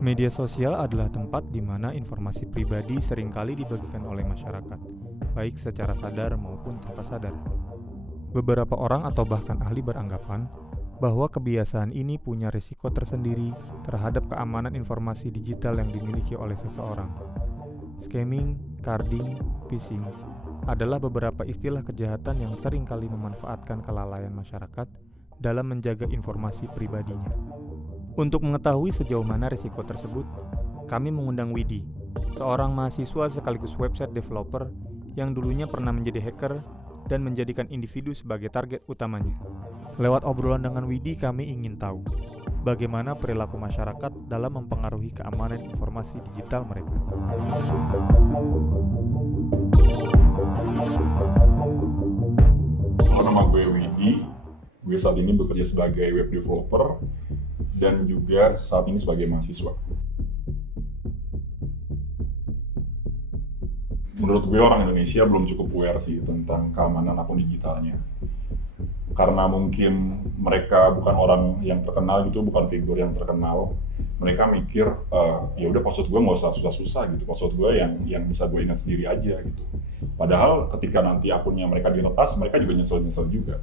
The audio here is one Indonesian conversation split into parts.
Media sosial adalah tempat di mana informasi pribadi seringkali dibagikan oleh masyarakat, baik secara sadar maupun tanpa sadar. Beberapa orang atau bahkan ahli beranggapan bahwa kebiasaan ini punya risiko tersendiri terhadap keamanan informasi digital yang dimiliki oleh seseorang. Scamming, carding, phishing adalah beberapa istilah kejahatan yang seringkali memanfaatkan kelalaian masyarakat dalam menjaga informasi pribadinya. Untuk mengetahui sejauh mana risiko tersebut, kami mengundang Widi, seorang mahasiswa sekaligus website developer yang dulunya pernah menjadi hacker dan menjadikan individu sebagai target utamanya. Lewat obrolan dengan Widi, kami ingin tahu bagaimana perilaku masyarakat dalam mempengaruhi keamanan informasi digital mereka. Nama gue Widi, gue saat ini bekerja sebagai web developer dan juga saat ini sebagai mahasiswa. Menurut gue orang Indonesia belum cukup aware sih tentang keamanan akun digitalnya. Karena mungkin mereka bukan orang yang terkenal gitu, bukan figur yang terkenal. Mereka mikir, ya udah password gue nggak usah susah-susah gitu, password gue yang bisa gue ingat sendiri aja gitu. Padahal ketika nanti akunnya mereka diretas, mereka juga nyesel-nyesel juga.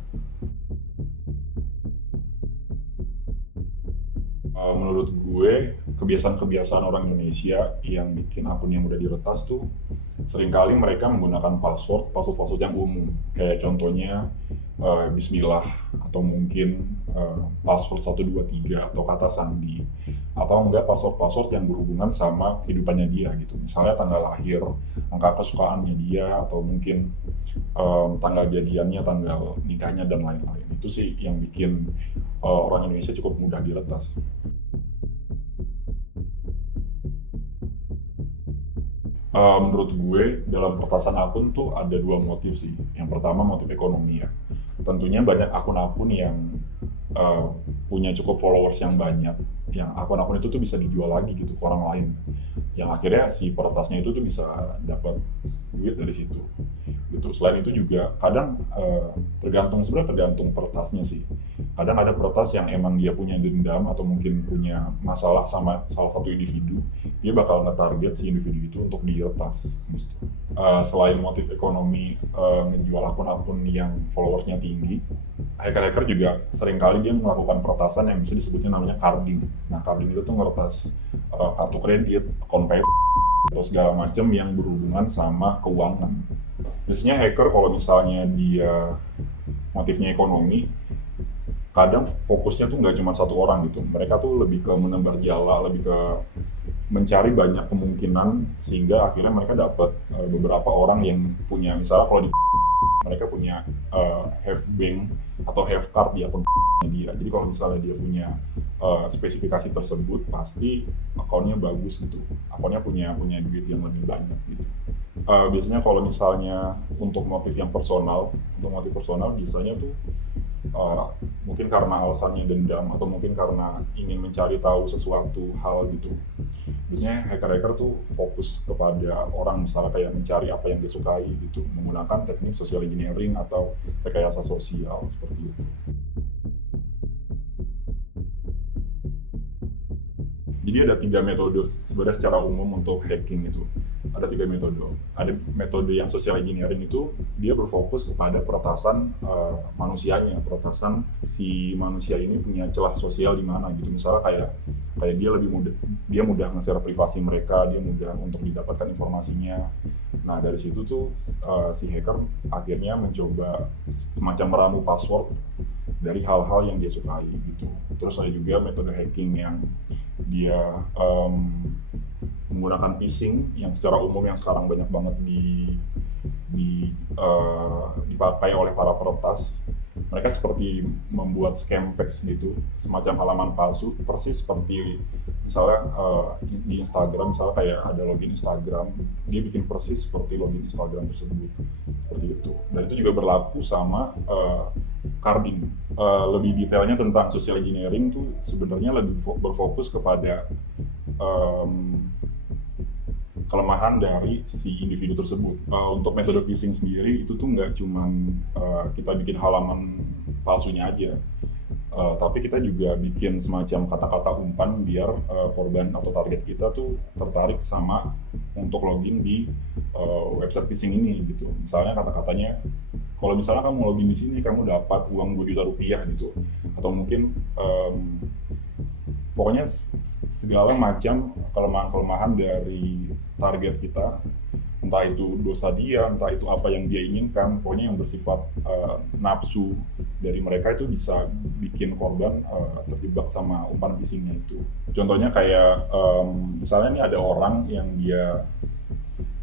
Menurut gue, kebiasaan-kebiasaan orang Indonesia yang bikin akunnya mudah diretas tuh seringkali mereka menggunakan password yang umum. Kayak contohnya Bismillah, atau mungkin password 123 atau kata sandi. Atau enggak password yang berhubungan sama kehidupannya dia gitu. Misalnya tanggal lahir, angka kesukaannya dia, atau mungkin tanggal jadiannya, tanggal nikahnya, dan lain-lain. Itu sih yang bikin orang Indonesia cukup mudah diretas. Menurut gue, dalam peretasan akun tuh ada dua motif sih. Yang pertama motif ekonomi ya. Tentunya banyak akun-akun yang punya cukup followers yang banyak. Yang akun-akun itu tuh bisa dijual lagi gitu ke orang lain. Yang akhirnya si peretasnya itu tuh bisa dapat duit dari situ. Gitu. Selain itu juga kadang tergantung peretasnya sih. Kadang ada peretas yang emang dia punya dendam atau mungkin punya masalah sama salah satu individu, dia bakal nge-target si individu itu untuk diretas gitu. Selain motif ekonomi, ngejual akun-akun yang followersnya tinggi, hacker-hacker juga seringkali dia melakukan peretasan yang bisa disebutnya namanya carding. Nah, carding itu tuh ngeretas kartu kredit, akun PayPal, atau segala macam yang berhubungan sama keuangan. Biasanya hacker kalau misalnya dia motifnya ekonomi, kadang fokusnya tuh nggak cuma satu orang gitu. Mereka tuh lebih ke menebar jala, lebih ke mencari banyak kemungkinan sehingga akhirnya mereka dapat beberapa orang yang punya, misalnya kalau di mereka punya have bank atau have card di akun dia. Jadi kalau misalnya dia punya spesifikasi tersebut, pasti akunnya bagus gitu. Akunnya punya duit yang lebih banyak gitu. Biasanya kalau misalnya untuk motif personal biasanya tuh mungkin karena alasannya dendam atau mungkin karena ingin mencari tahu sesuatu hal gitu. Biasanya hacker-hacker tuh fokus kepada orang, misalnya kayak mencari apa yang dia sukai gitu, menggunakan teknik social engineering atau rekayasa sosial seperti itu. Jadi ada 3 metode sebenarnya secara umum untuk hacking itu. Ada 3 metode. Ada metode yang social engineering itu dia berfokus kepada peretasan manusianya, peretasan si manusia ini punya celah sosial di mana gitu. Misalnya kayak dia mudah nge-share privasi mereka, dia mudah untuk didapatkan informasinya. Nah, dari situ tuh si hacker akhirnya mencoba semacam meramu password dari hal-hal yang dia sukai gitu. Terus ada juga metode hacking yang dia menggunakan phishing yang secara umum yang sekarang banyak banget dipakai oleh para peretas. Mereka seperti membuat scam page gitu, semacam halaman palsu, persis seperti misalnya di Instagram, misalnya kayak ada login Instagram, dia bikin persis seperti login Instagram tersebut, seperti itu. Dan itu juga berlaku sama carding. Lebih detailnya tentang social engineering tuh sebenarnya lebih berfokus kepada kelemahan dari si individu tersebut. Untuk metode phishing sendiri itu tuh nggak cuma kita bikin halaman palsunya aja. Tapi kita juga bikin semacam kata-kata umpan biar korban atau target kita tuh tertarik sama untuk login di website phishing ini gitu. Misalnya kata-katanya, kalau misalnya kamu login di sini kamu dapat uang 2 juta rupiah gitu, atau mungkin pokoknya segala macam kelemahan-kelemahan dari target kita, entah itu dosa dia, entah itu apa yang dia inginkan, pokoknya yang bersifat nafsu dari mereka itu bisa bikin korban terjebak sama umpan phishingnya itu. Contohnya kayak misalnya nih ada orang yang dia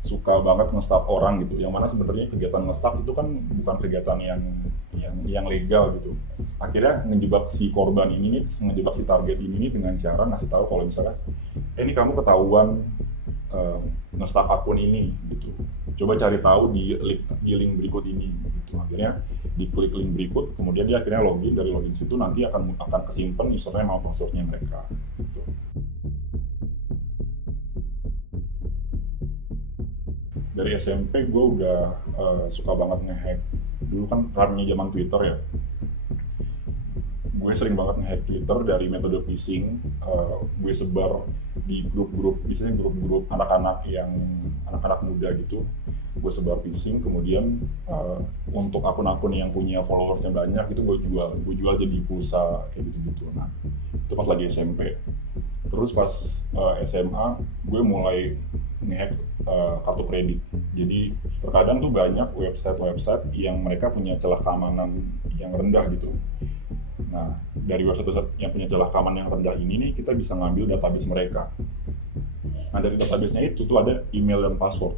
suka banget nge-stalk orang gitu, yang mana sebenarnya kegiatan nge-stalk itu kan bukan kegiatan yang legal gitu. Akhirnya ngejebak si korban ini nih, ngejebak si target ini nih dengan cara ngasih tahu kalau misalnya, ini kamu ketahuan nge-stalk akun ini gitu. Coba cari tahu di link berikut ini gitu. Akhirnya diklik link berikut, kemudian dia akhirnya login, dari login situ nanti akan kesimpan username sama passwordnya mereka gitu. Dari SMP gue udah suka banget nge-hack. Dulu kan rame zaman Twitter ya. Gue sering banget nge-hack Twitter dari metode phishing. Gue sebar di grup-grup, biasanya grup-grup anak-anak muda gitu. Gue sebar phishing, kemudian untuk akun-akun yang punya followersnya banyak itu gue jual jadi pulsa kayak gitu-gitu. Nah, itu pas lagi SMP. Terus pas SMA gue mulai nge-hack kartu kredit. Jadi terkadang tuh banyak website yang mereka punya celah keamanan yang rendah gitu. Nah, dari website yang punya celah keamanan yang rendah ini nih, kita bisa ngambil database mereka. Nah, dari database-nya itu tuh ada email dan password.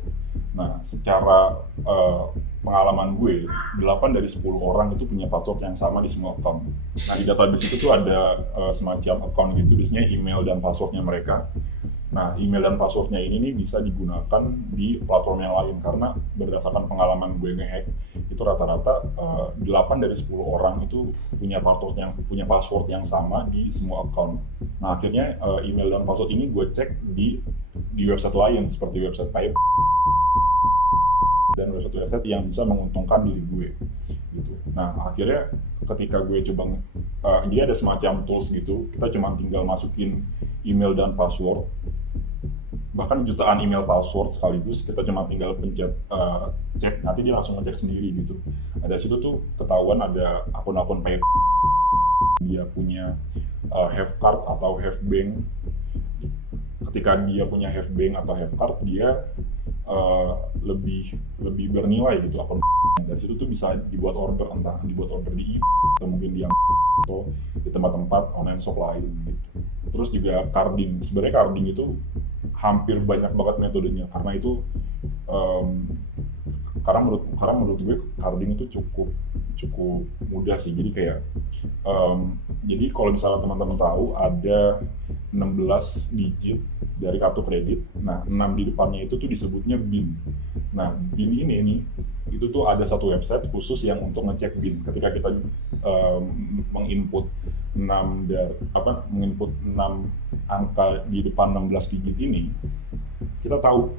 Nah, secara pengalaman gue, 8 dari 10 orang itu punya password yang sama di semua account. Nah, di database itu tuh ada semacam account gitu, biasanya email dan passwordnya mereka. Nah, email dan passwordnya ini nih bisa digunakan di platform yang lain, karena berdasarkan pengalaman gue nge-hack, itu rata-rata 8 dari 10 orang itu punya password yang sama di semua account. Nah, akhirnya email dan password ini gue cek di website lain, seperti website PayPal dan website yang bisa menguntungkan diri gue gitu. Nah, akhirnya ketika gue coba jadi ada semacam tools gitu, kita cuma tinggal masukin email dan password, bahkan jutaan email password sekaligus, kita cuma tinggal pencet cek, nanti dia langsung ngecek sendiri gitu. Ada situ tuh ketahuan ada akun-akun PayPal, dia punya Havecard atau Havebank. Ketika dia punya Havebank atau Havecard, dia lebih bernilai gitu akun. Dari situ tuh bisa dibuat order, entah dibuat order di eBay atau mungkin di atau di tempat-tempat online shop lain gitu. Terus juga carding. Sebenarnya carding itu hampir banyak banget metodenya, karena itu karena menurut gue carding itu cukup mudah sih. Jadi kayak jadi kalau misalnya teman-teman tahu ada 16 digit dari kartu kredit, nah 6 di depannya itu tuh disebutnya BIN. Nah, BIN ini nih, itu tuh ada satu website khusus yang untuk ngecek BIN. Ketika kita menginput 6 angka di depan 16 digit ini, kita tahu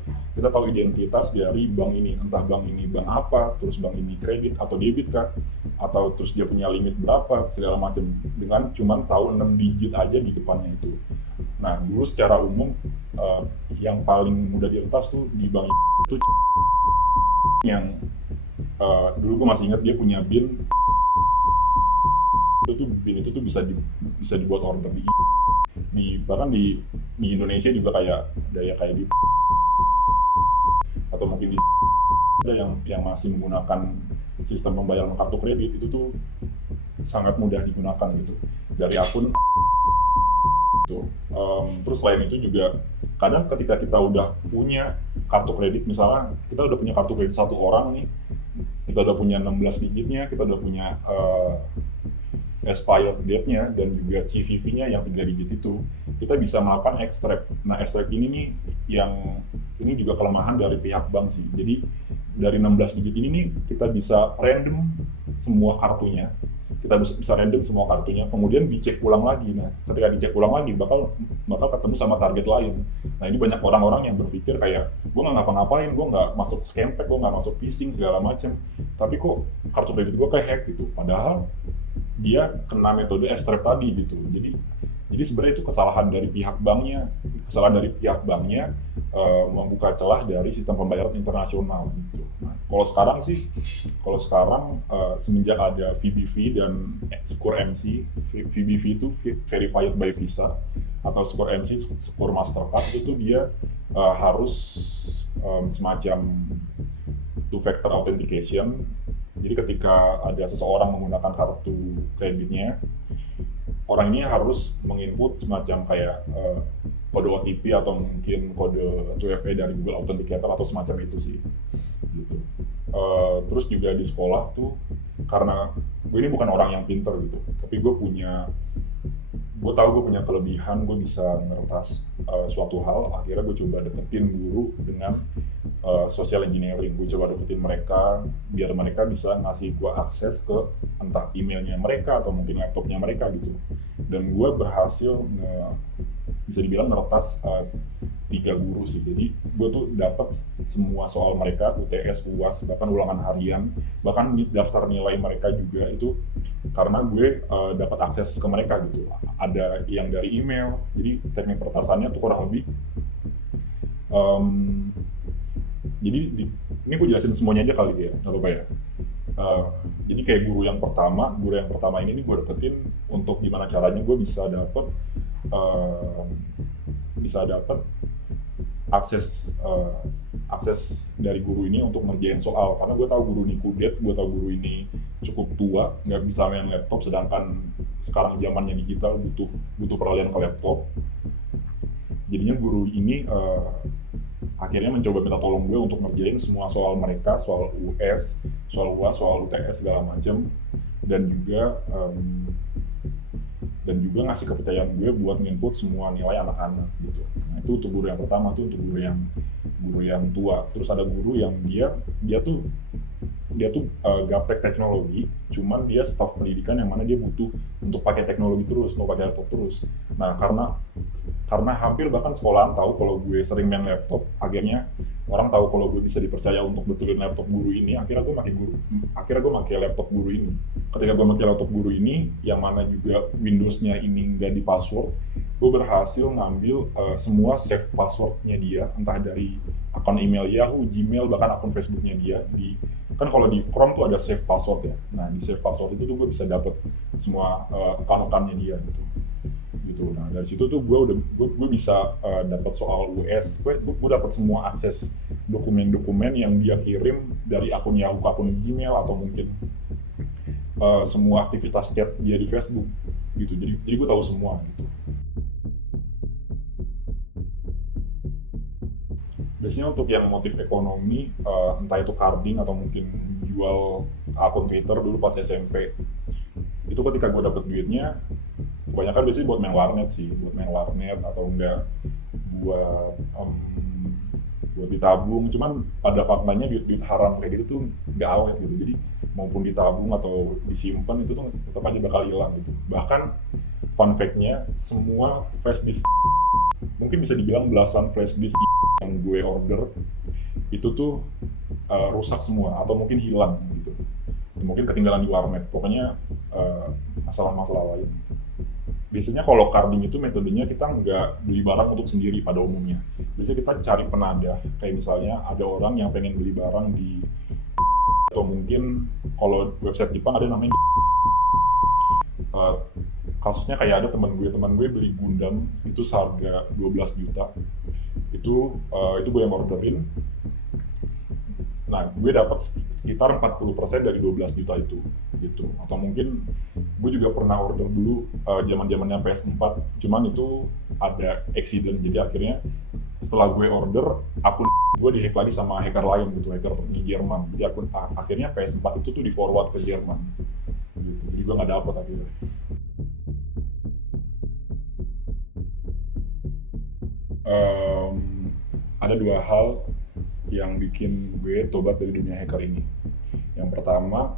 identitas dari bank ini, entah bank ini bank apa, terus bank ini kredit atau debit kah, atau terus dia punya limit berapa, segala macam, dengan cuman tahu 6 digit aja di depannya itu. Nah, dulu secara umum yang paling mudah diretas tuh di bank itu yang dulu gue masih ingat dia punya BIN itu tuh bisa dibuat order bahkan di Indonesia juga kayak di atau mungkin di ada yang masih menggunakan sistem pembayaran kartu kredit, itu tuh sangat mudah digunakan gitu dari akun gitu. Terus selain itu juga kadang ketika kita udah punya kartu kredit, misalnya kita udah punya kartu kredit satu orang nih, kita udah punya 16 digitnya, kita udah punya expired date-nya dan juga CVV-nya yang 3 digit itu, kita bisa melakukan extract. Nah, extract ini juga kelemahan dari pihak bank sih. Jadi dari 16 digit ini nih, kita bisa random semua kartunya. Kita bisa random semua kartunya, kemudian dicek ulang lagi. Nah, ketika dicek ulang lagi, bakal ketemu sama target lain. Nah, ini banyak orang-orang yang berpikir kayak, gue nggak ngapa-ngapain, gue nggak masuk scam pack, gue nggak masuk phishing segala macam, tapi kok kartu kredit gue kayak hack gitu. Padahal dia kena metode S-trap tadi gitu. Jadi sebenarnya itu kesalahan dari pihak banknya, membuka celah dari sistem pembayaran internasional gitu. Nah, kalau sekarang semenjak ada VBV dan Score MC, VBV itu Verified by Visa, atau Score MC, Score Mastercard, itu dia harus semacam two-factor authentication. Jadi ketika ada seseorang menggunakan kartu kreditnya, orang ini harus menginput semacam kayak kode OTP atau mungkin kode 2FA dari Google Authenticator atau semacam itu sih. Gitu. Terus juga di sekolah tuh, karena gue ini bukan orang yang pinter gitu, tapi gue tahu gue punya kelebihan, gue bisa ngertas suatu hal. Akhirnya gue coba deketin guru dengan social engineering. Gue coba deketin mereka biar mereka bisa ngasih gue akses ke entah emailnya mereka atau mungkin laptopnya mereka gitu. Dan gue berhasil bisa dibilang ngeretas 3 guru sih. Jadi gue tuh dapat semua soal mereka, UTS, UAS, bahkan ulangan harian, bahkan daftar nilai mereka juga itu karena gue dapat akses ke mereka gitu. Ada yang dari email. Jadi teknik peretasannya tuh kurang lebih jadi ini gue jelasin semuanya aja kali ya, nggak apa-apa ya. Jadi kayak guru yang pertama ini gue deketin untuk gimana caranya gue bisa dapet akses dari guru ini untuk ngerjain soal, karena gue tahu guru ini kudet, gue tahu guru ini cukup tua, nggak bisa main laptop, sedangkan sekarang zamannya digital, butuh peralihan ke laptop. Jadinya guru ini akhirnya mencoba minta tolong gue untuk ngerjain semua soal mereka, soal US, soal UAS, soal UTS segala macem, dan juga ngasih kepercayaan gue buat nginput semua nilai anak-anak gitu. Nah, itu untuk guru yang pertama, tuh untuk guru yang tua. Terus ada guru yang dia tuh gaptek teknologi, cuman dia staf pendidikan yang mana dia butuh untuk pakai teknologi terus, mau pakai laptop terus. Nah, karena hampir bahkan sekolahan tahu kalau gue sering main laptop, akhirnya orang tahu kalau gue bisa dipercaya untuk betulin laptop guru ini, akhirnya gue pakai laptop guru ini. Ketika gue pakai laptop guru ini, yang mana juga Windows-nya ini nggak di password, gue berhasil ngambil semua save password-nya dia, entah dari akun email Yahoo, Gmail, bahkan akun Facebook-nya dia. Kan kalau di Chrome tuh ada save password ya. Nah, di save password itu tuh gue bisa dapet semua akun-akunnya dia gitu. Nah, dari situ tuh gue bisa dapat soal US, gue dapat semua akses dokumen-dokumen yang dia kirim dari akun Yahoo ke akun Gmail, atau mungkin semua aktivitas chat dia di Facebook gitu. Jadi gue tahu semua gitu. Biasanya untuk yang motif ekonomi, entah itu carding atau mungkin jual akun Twitter dulu pas SMP, itu ketika gue dapet duitnya, kebanyakan biasanya buat main warnet atau enggak buat ditabung. Cuman pada faktanya duit haram kayak gitu tuh nggak awet gitu. Jadi maupun ditabung atau disimpan itu tuh tetap aja bakal hilang gitu. Bahkan fun fact-nya, semua flash disk, mungkin bisa dibilang belasan flash disk yang gue order itu tuh rusak semua atau mungkin hilang gitu. Mungkin ketinggalan di warnet. Pokoknya masalah-masalah lain. Biasanya kalau carding itu metodenya kita nggak beli barang untuk sendiri pada umumnya. Biasanya kita cari penadah. Kayak misalnya ada orang yang pengen beli barang di, atau mungkin kalau website Jepang ada namanya kasusnya kayak ada teman gue beli Gundam itu seharga 12 juta. Itu gue yang orderin. Nah, gue dapat sekitar 40% dari 12 juta itu gitu. Atau mungkin gue juga pernah order dulu zaman-zamannya PS4, cuman itu ada accident. Jadi akhirnya setelah gue order, akun gue dihack lagi sama hacker lain gitu, hacker di Jerman. Jadi akhirnya PS4 itu tuh di forward ke Jerman gitu. Jadi gue nggak dapet akhirnya. Ada 2 hal yang bikin gue tobat dari dunia hacker ini. Yang pertama,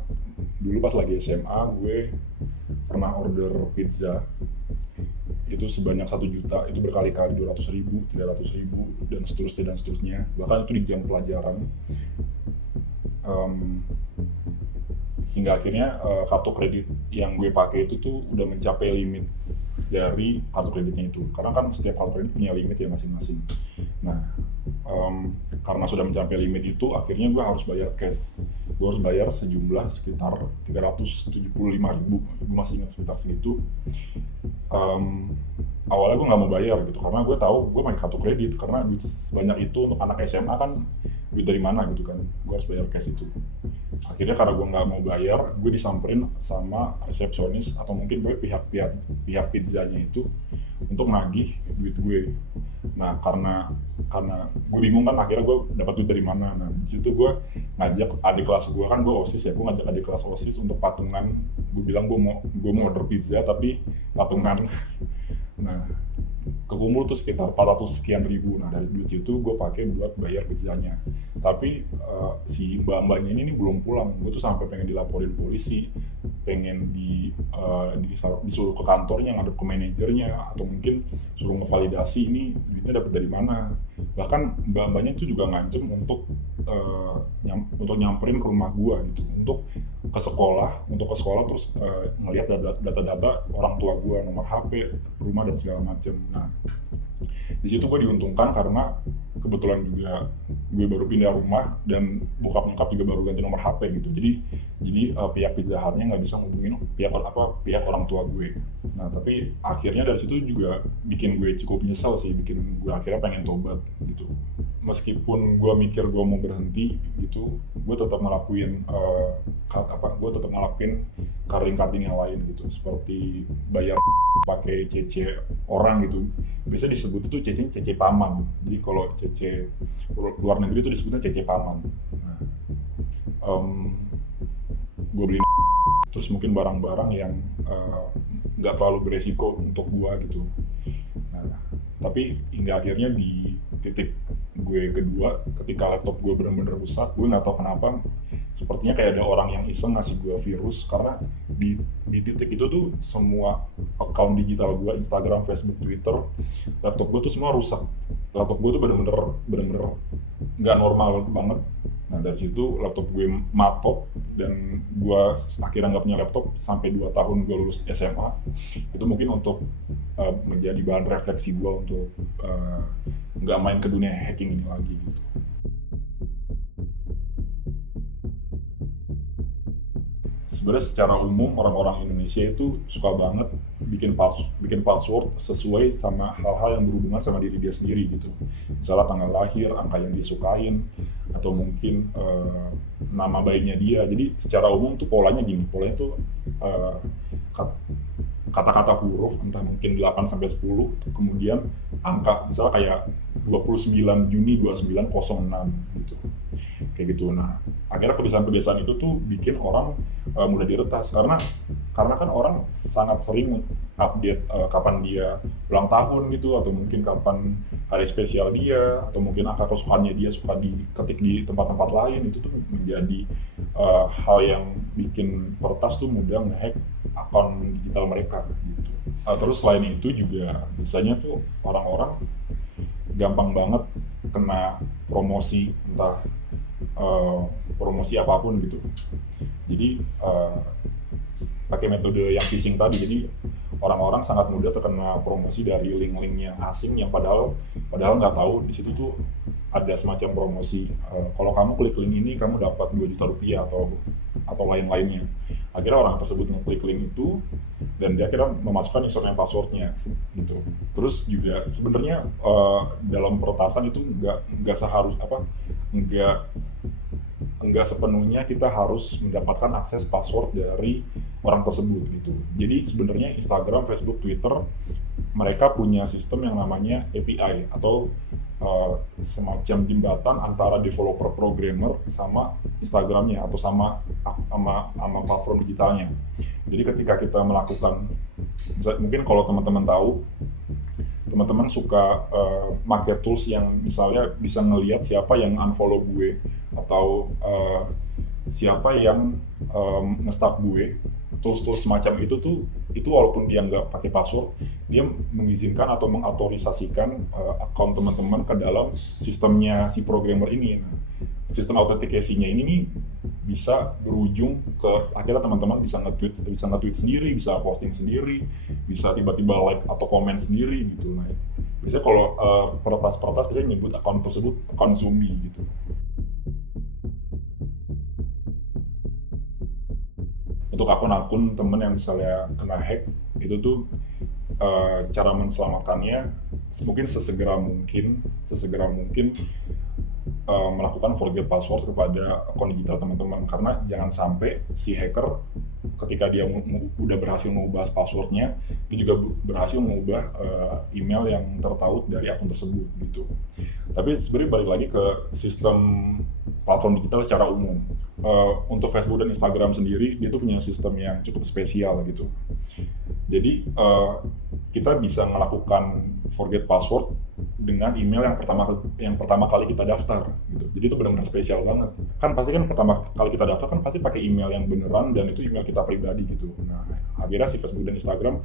dulu pas lagi SMA gue pernah order pizza itu sebanyak 1 juta, itu berkali-kali 200.000, 300.000, dan seterusnya. Bahkan itu di jam pelajaran. hingga akhirnya kartu kredit yang gue pakai itu tuh udah mencapai limit dari kartu kreditnya itu, karena kan setiap kartu kredit punya limit ya masing-masing. Nah, karena sudah mencapai limit itu, akhirnya gue harus bayar cash. Gue harus bayar sejumlah sekitar 375.000, gue masih ingat sekitar segitu. Awalnya gue nggak mau bayar gitu, karena gue tahu gue main kartu kredit, karena duit sebanyak itu untuk anak SMA kan duit dari mana gitu kan, gue harus bayar cash itu. Akhirnya karena gue nggak mau bayar, gue disamperin sama resepsionis atau mungkin gue pihak pizzanya itu untuk nagih duit gue. Nah, karena gue bingung kan, akhirnya gue dapat duit dari mana. Nah, di situ gue ngajak adik kelas gue, kan gue OSIS ya, gue ngajak adik kelas OSIS untuk patungan. Gue bilang gue mau order pizza tapi patungan. Nah, kekumpul tuh sekitar 400 sekian ribu. Nah, dari duit itu gue pakai buat bayar pizzanya. Tapi si mbak-mbaknya ini belum pulang. Gue tuh sampai pengen dilaporin polisi, pengen disuruh ke kantornya, ngadep ke manajernya, atau mungkin suruh ngevalidasi ini duitnya dapat dari mana. Bahkan mbak-mbaknya itu juga ngancem untuk nyamperin ke rumah gue gitu, untuk ke sekolah terus ngelihat data-data orang tua gue, nomor HP, rumah dan segala macem. Nah, di situ gue diuntungkan karena kebetulan juga gue baru pindah rumah dan bokap nyokap juga baru ganti nomor HP gitu. Jadi pihak Pizza Hut-nya nggak bisa ngubungin pihak orang tua gue. Nah, tapi akhirnya dari situ juga bikin gue cukup nyesel sih, bikin gue akhirnya pengen tobat gitu. Meskipun gue mikir gue mau berhenti gitu, gue tetap ngelakuin carding yang lain gitu, seperti bayar pakai CC orang gitu. Biasa disebut itu CC paman. Jadi kalau CC luar negeri itu disebutnya CC paman. Nah, gue beli terus mungkin barang-barang yang nggak terlalu beresiko untuk gue gitu. Nah, tapi hingga akhirnya di titik gue kedua, ketika laptop gue benar-benar rusak, gue nggak tahu kenapa, sepertinya kayak ada orang yang iseng ngasih gue virus, karena di titik itu tuh semua account digital gue, Instagram, Facebook, Twitter, laptop gue tuh semua rusak. Laptop gue tuh bener-bener nggak normal banget. Nah, dari situ laptop gue matop dan gue akhirnya nggak punya laptop sampai 2 tahun gue lulus SMA. Itu mungkin untuk menjadi bahan refleksi gue untuk nggak main ke dunia hacking ini lagi gitu. Sebenarnya secara umum orang-orang Indonesia itu suka banget bikin password sesuai sama hal-hal yang berhubungan sama diri dia sendiri gitu. Misalnya tanggal lahir, angka yang dia sukain, atau mungkin nama bayinya dia. Jadi secara umum tuh polanya tuh kata-kata huruf, entah mungkin 8 sampai 10, kemudian angka, misalnya kayak 29 Juni 2906 gitu. Kayak gitu. Nah, akhirnya kebiasaan-kebiasaan itu tuh bikin orang mudah diretas, karena kan orang sangat sering update kapan dia ulang tahun gitu, atau mungkin kapan hari spesial dia, atau mungkin angka kesukaannya dia suka diketik di tempat-tempat lain. Itu tuh menjadi hal yang bikin peretas tuh mudah ngehack akun digital mereka gitu. Terus selain itu juga biasanya tuh orang-orang gampang banget kena promosi, entah promosi apapun gitu. Jadi pakai metode yang phishing tadi, jadi orang-orang sangat mudah terkena promosi dari link-link yang asing, yang padahal nggak tahu di situ tuh ada semacam promosi. Kalau kamu klik link ini kamu dapat 2 juta rupiah atau lain-lainnya. Akhirnya orang tersebut ngeklik link itu dan dia akhirnya memasukkan username passwordnya gitu. Terus juga sebenarnya dalam peretasan itu nggak sepenuhnya kita harus mendapatkan akses password dari orang tersebut gitu. Jadi sebenarnya Instagram, Facebook, Twitter mereka punya sistem yang namanya API atau semacam jembatan antara developer programmer sama Instagramnya atau sama platform digitalnya. Jadi ketika kita melakukan, mungkin kalau teman-teman tahu, teman-teman suka market tools yang misalnya bisa ngelihat siapa yang unfollow gue atau siapa yang nge-stalk gue. Tools-tools semacam itu walaupun dia nggak pakai password, dia mengizinkan atau mengautorisasikan akun teman-teman ke dalam sistemnya si programmer ini. Nah, sistem autentikasinya ini nih bisa berujung ke akhirnya teman-teman bisa nge-tweet sendiri, bisa posting sendiri, bisa tiba-tiba like atau komen sendiri gitu. Nah, biasanya kalau peretas-peretas biasanya nyebut akun tersebut akun zombie gitu. Untuk akun-akun temen yang misalnya kena hack, itu tuh cara menselamatkannya mungkin sesegera mungkin melakukan forget password kepada akun digital teman-teman, karena jangan sampai si hacker ketika dia udah berhasil mengubah passwordnya, dia juga berhasil mengubah email yang tertaut dari akun tersebut gitu. Tapi sebenarnya balik lagi ke sistem platform digital secara umum. Untuk Facebook dan Instagram sendiri, dia tuh punya sistem yang cukup spesial gitu. Jadi kita bisa melakukan forget password dengan email yang pertama kali kita daftar gitu. Jadi itu benar-benar spesial banget. Kan pasti kan pertama kali kita daftar kan pasti pakai email yang beneran dan itu email kita pribadi gitu. Nah, akhirnya si Facebook dan Instagram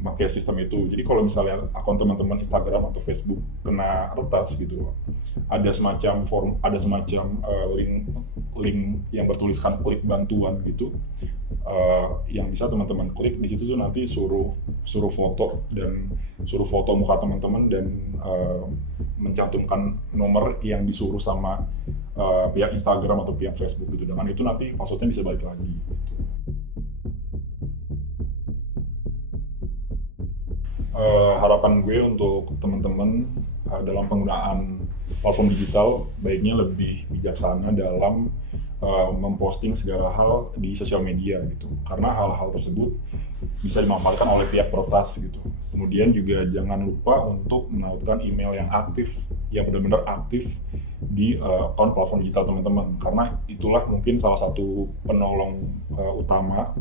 pakai sistem itu. Jadi kalau misalnya akun teman-teman Instagram atau Facebook kena retas gitu, ada semacam link yang bertuliskan klik bantuan gitu, yang bisa teman-teman klik. Di situ tuh nanti suruh foto muka teman-teman dan mencantumkan nomor yang disuruh sama pihak Instagram atau pihak Facebook gitu. Dengan itu nanti passwordnya bisa balik lagi gitu. Harapan gue untuk teman-teman dalam penggunaan platform digital, baiknya lebih bijaksana dalam memposting segala hal di sosial media gitu, karena hal-hal tersebut bisa dimanfaatkan oleh pihak peretas gitu. Kemudian juga jangan lupa untuk menautkan email yang aktif, yang benar-benar aktif di akun platform digital teman-teman, karena itulah mungkin salah satu penolong utama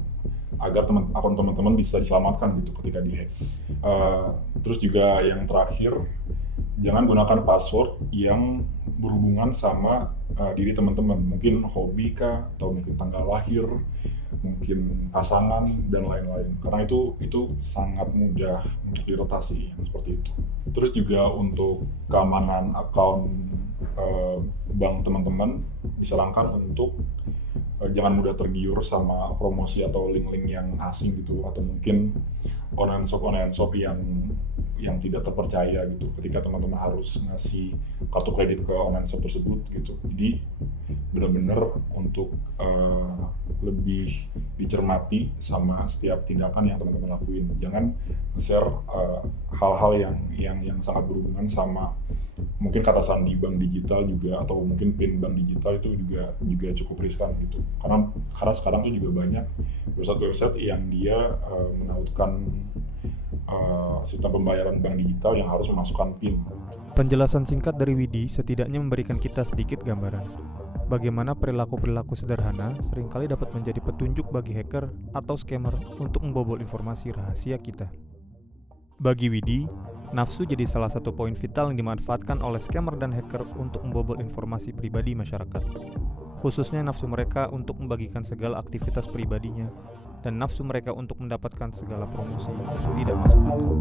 agar akun teman-teman bisa diselamatkan gitu ketika dihack. Terus juga yang terakhir, jangan gunakan password yang berhubungan sama diri teman-teman, mungkin hobi kah, atau mungkin tanggal lahir, mungkin pasangan dan lain-lain, karena itu sangat mudah untuk diretasi yang seperti itu. Terus juga untuk keamanan akun bank teman-teman, disarankan untuk jangan mudah tergiur sama promosi atau link-link yang asing gitu, atau mungkin online shop yang tidak terpercaya gitu ketika teman-teman harus ngasih kartu kredit ke online shop tersebut gitu. Jadi benar-benar untuk lebih dicermati sama setiap tindakan yang teman-teman lakuin. Jangan share hal-hal yang sangat berhubungan sama mungkin kata sandi bank digital juga, atau mungkin PIN bank digital, itu juga cukup riskan gitu. Karena sekarang tuh juga banyak website yang dia menautkan sistem pembayaran bank digital yang harus memasukkan PIN. Penjelasan singkat dari Widi setidaknya memberikan kita sedikit gambaran bagaimana perilaku-perilaku sederhana seringkali dapat menjadi petunjuk bagi hacker atau scammer untuk membobol informasi rahasia kita. Bagi Widi, nafsu jadi salah satu poin vital yang dimanfaatkan oleh scammer dan hacker untuk membobol informasi pribadi masyarakat, khususnya nafsu mereka untuk membagikan segala aktivitas pribadinya dan nafsu mereka untuk mendapatkan segala promosi yang tidak masuk akal.